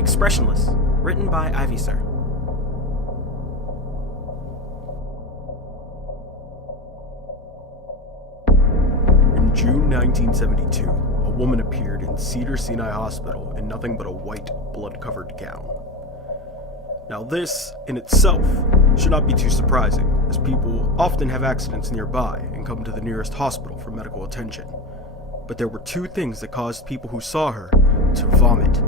Expressionless, written by Ivysir. In June 1972, a woman appeared in Cedar-Sinai Hospital in nothing but a white, blood-covered gown. Now this, in itself, should not be too surprising, as people often have accidents nearby and come to the nearest hospital for medical attention. But there were two things that caused people who saw her to vomit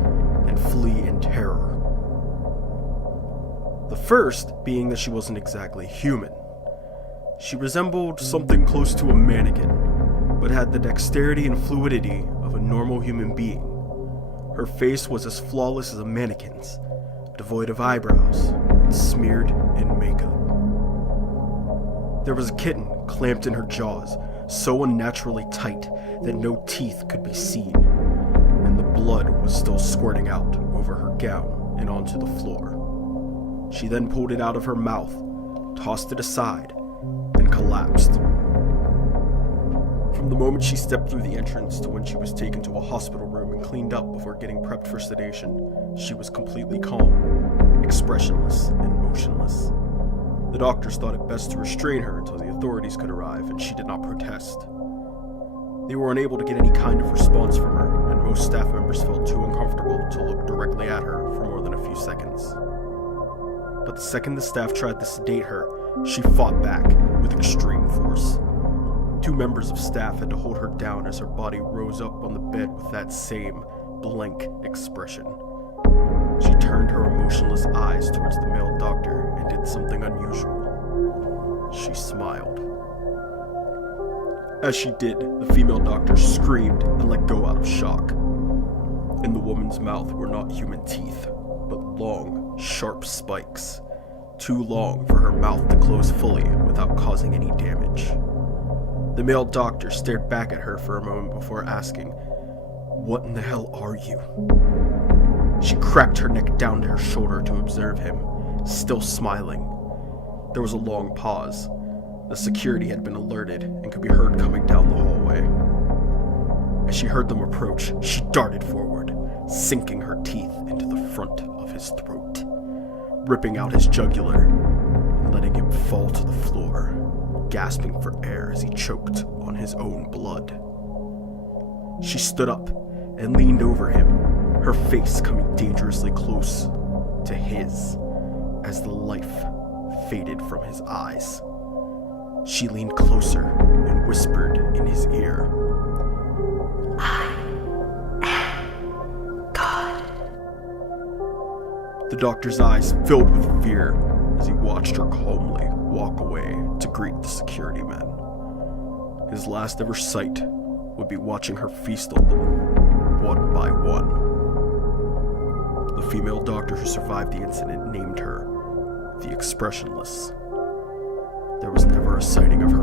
and flee in terror. The first being that she wasn't exactly human. She resembled something close to a mannequin, but had the dexterity and fluidity of a normal human being. Her face was as flawless as a mannequin's, devoid of eyebrows and smeared in makeup. There was a kitten clamped in her jaws, so unnaturally tight that no teeth could be seen, and the blood was still squirting out over her gown and onto the floor. She then pulled it out of her mouth, tossed it aside, and collapsed. From the moment she stepped through the entrance to when she was taken to a hospital room and cleaned up before getting prepped for sedation, she was completely calm, expressionless, and motionless. The doctors thought it best to restrain her until the authorities could arrive, and she did not protest. They were unable to get any kind of response from her, and most staff members felt too uncomfortable to look directly at her for more than a few seconds. But the second the staff tried to sedate her, she fought back with extreme force. Two members of staff had to hold her down as her body rose up on the bed with that same blank expression. She turned her emotionless eyes towards the male doctor and did something unusual. She smiled. As she did, the female doctor screamed and let go out of shock. In the woman's mouth were not human teeth, but long, sharp spikes, too long for her mouth to close fully without causing any damage. The male doctor stared back at her for a moment before asking, "What in the hell are you?" She cracked her neck down to her shoulder to observe him, still smiling. There was a long pause. The security had been alerted and could be heard coming down the hallway. As she heard them approach, she darted forward, sinking her teeth into the front of his throat, ripping out his jugular and letting him fall to the floor, gasping for air as he choked on his own blood. She stood up and leaned over him, her face coming dangerously close to his as the life faded from his eyes. She leaned closer and whispered in his ear, "I am God." The doctor's eyes filled with fear as he watched her calmly walk away to greet the security men. His last ever sight would be watching her feast on them, one by one. The female doctor who survived the incident named her the Expressionless. There was never a sighting of her